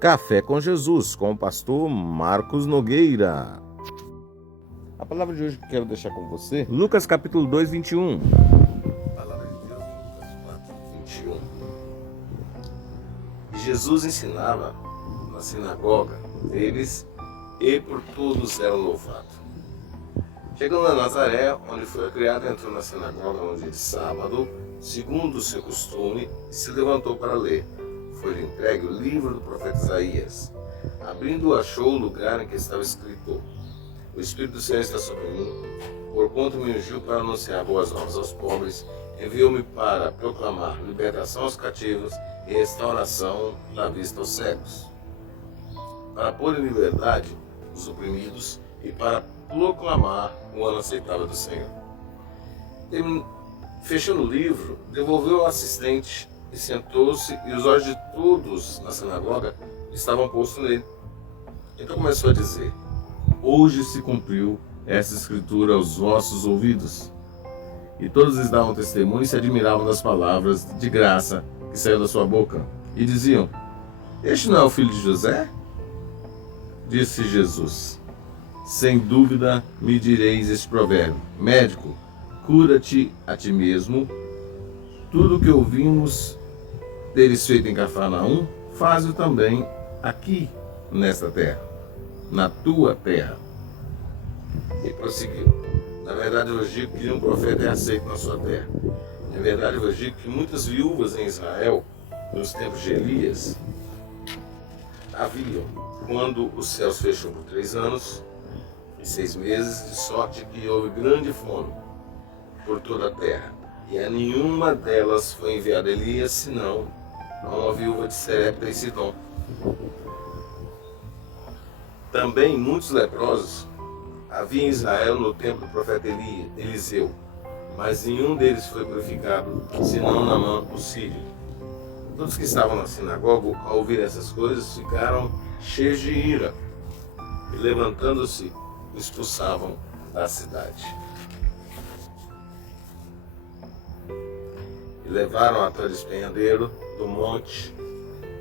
Café com Jesus, com o pastor Marcos Nogueira. A palavra de hoje que eu quero deixar com você, Lucas capítulo 2, 21. Palavra de Deus, Lucas 4, 21. E Jesus ensinava na sinagoga deles e por todos era louvado. Chegando a Nazaré, onde foi criado, entrou na sinagoga no dia de sábado, segundo o seu costume, e se levantou para ler. Foi-lhe entregue o livro do profeta Isaías. Abrindo, achou o lugar em que estava escrito: O Espírito do Senhor está sobre mim, porquanto me ungiu para anunciar boas novas aos pobres, enviou-me para proclamar libertação aos cativos e restauração da vista aos cegos, para pôr em liberdade os oprimidos e para proclamar o ano aceitável do Senhor. Fechando o livro, devolveu ao assistente e sentou-se, e os olhos de todos na sinagoga estavam postos nele. Então começou a dizer: Hoje se cumpriu essa escritura aos vossos ouvidos. E todos lhes davam testemunho e se admiravam das palavras de graça que saiu da sua boca. E diziam: Este não é o filho de José? Disse Jesus: Sem dúvida me direis este provérbio: Médico, cura-te a ti mesmo. Tudo o que ouvimos teres feito em Cafarnaum, faz-o também aqui, nesta terra, na tua terra. E prosseguiu: Na verdade eu vos digo que nenhum profeta é aceito na sua terra. Na verdade eu vos digo que muitas viúvas em Israel, nos tempos de Elias, haviam, quando os céus fechou por 3 anos e 6 meses, de sorte que houve grande fome por toda a terra. E a nenhuma delas foi enviado Elias, senão a uma viúva de Serepta e Sidom. Também muitos leprosos havia em Israel no tempo do profeta Eliseu, mas nenhum deles foi purificado, senão Naamã o sírio. Todos que estavam na sinagoga, ao ouvir essas coisas, ficaram cheios de ira, e levantando-se, o expulsavam da cidade. E levaram até o despenhadeiro do monte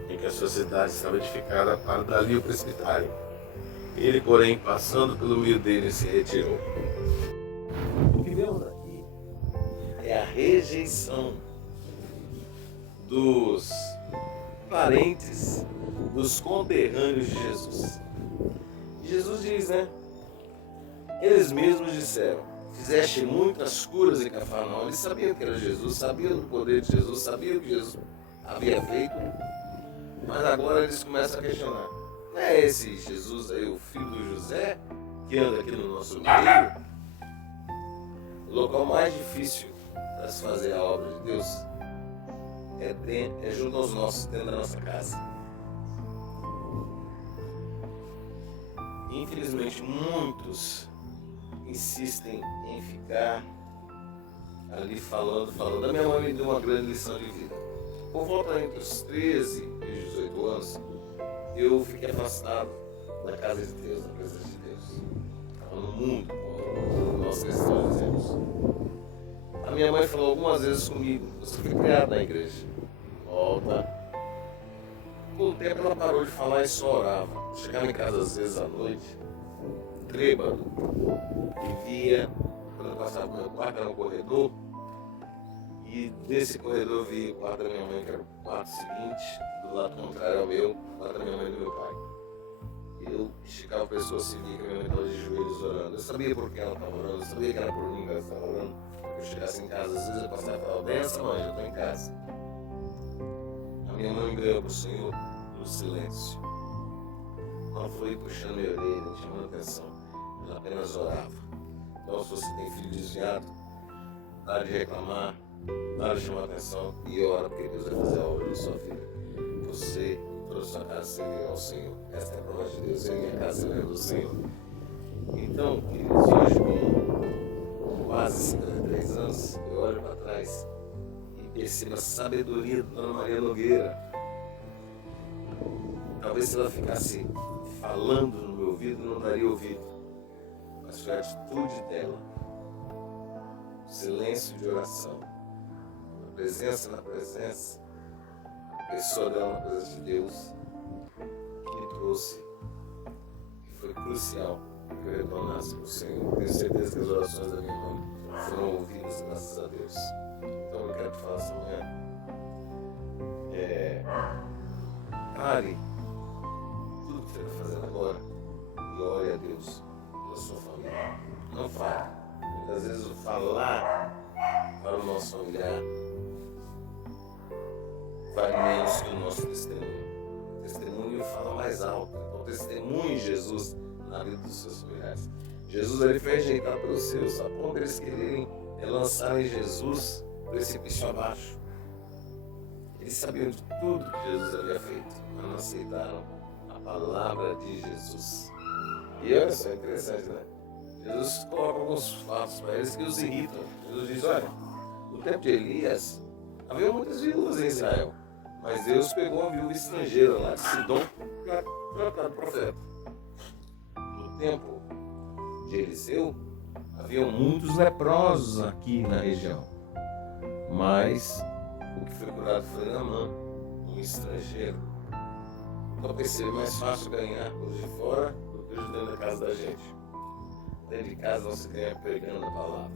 em que a sua cidade estava edificada, para dali o precipitarem. Ele, porém, passando pelo meio deles, se retirou. O que vemos aqui é a rejeição dos parentes, dos conterrâneos de Jesus. Jesus diz, Eles mesmos disseram: Fizeste muitas curas em Cafarnaum. Eles sabiam que era Jesus, sabiam do poder de Jesus, sabiam o que Jesus havia feito, mas agora eles começam a questionar: Não é esse Jesus aí, o filho do José, que anda aqui no nosso meio? O local mais difícil para se fazer a obra de Deus é junto aos nossos, dentro da nossa casa. Infelizmente, muitos insistem em ficar ali falando. A minha mãe me deu uma grande lição de vida. Por volta entre os 13 e os 18 anos, eu fiquei afastado da casa de Deus, da presença de Deus. Estava no mundo, como nós cristãos dizemos. A minha mãe falou algumas vezes comigo: Você foi criado na igreja, volta. Com o tempo ela parou de falar e só orava. Chegava em casa às vezes à noite, trêbado, e via, quando eu passava no meu quarto, era um corredor, e desse corredor eu via o quarto da minha mãe, que era o quarto seguinte, do lado contrário ao meu, o quarto da minha mãe e do meu pai. Eu esticava a pessoa assim, via que a minha mãe estava de joelhos orando. Eu sabia por que ela estava orando, eu sabia que era por mim que ela estava orando. Eu chegasse em casa, às vezes eu passava e falava: Benção, mãe, eu estou em casa. A minha mãe me ganhou para o Senhor no silêncio. Não foi puxando minha orelha, nem chamando atenção. Ela apenas orava. Então, se você tem filho desviado, para de reclamar, para de chamar atenção e ora, porque Deus vai fazer a obra da sua vida. Você, toda a sua casa, servirá ao Senhor. Esta é a promessa de Deus. Eu e minha casa servirá do Senhor. Então, queridos, hoje, com quase 53 anos, eu olho para trás e percebo a sabedoria da Dona Maria Nogueira. Talvez se ela ficasse falando no meu ouvido, não daria ouvido. Mas foi a atitude dela, o silêncio de oração, a presença na presença, a pessoa dela na presença de Deus, trouxe, que foi crucial para que eu retornasse para o Senhor. Tenho certeza que as orações da minha mãe foram ouvidas, graças a Deus. Então eu quero te falar essa manhã. Pare tudo que você está fazendo agora e ore a Deus pela sua família. Não fale. Muitas vezes o falar para o nosso familiar vale menos que o nosso testemunho. O testemunho fala mais alto. Então testemunhe Jesus na vida dos seus familiares. Jesus ele foi rejeitado pelos seus, a ponto de eles quererem lançarem Jesus precipício abaixo. Eles sabiam de tudo que Jesus havia feito, mas não aceitaram a palavra de Jesus. E olha só, é interessante, né? Jesus coloca alguns fatos para eles que os irritam. Jesus diz, olha, no tempo de Elias, havia muitas viúvas em Israel, mas Deus pegou uma viúva estrangeira lá de Sidom para tratar do profeta. No tempo de Eliseu, haviam muitos leprosos aqui na região, mas o que foi curado foi Naamã, um estrangeiro. Então percebe, mais fácil ganhar os de fora do que os dentro da casa da gente. Dentro de casa não se ganha pregando a palavra.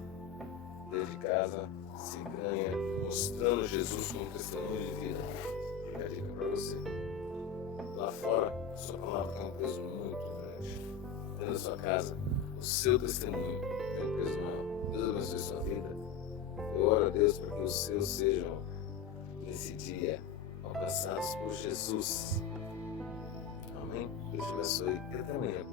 Dentro de casa se ganha mostrando Jesus como testemunho de vida. Fica a dica para você. Lá fora, a sua palavra tem um peso muito grande. Dentro da sua casa, o seu testemunho tem um peso maior. Deus abençoe sua vida. Eu oro a Deus para que os seus sejam, nesse dia, alcançados por Jesus. Amém? Deus te abençoe e até amanhã.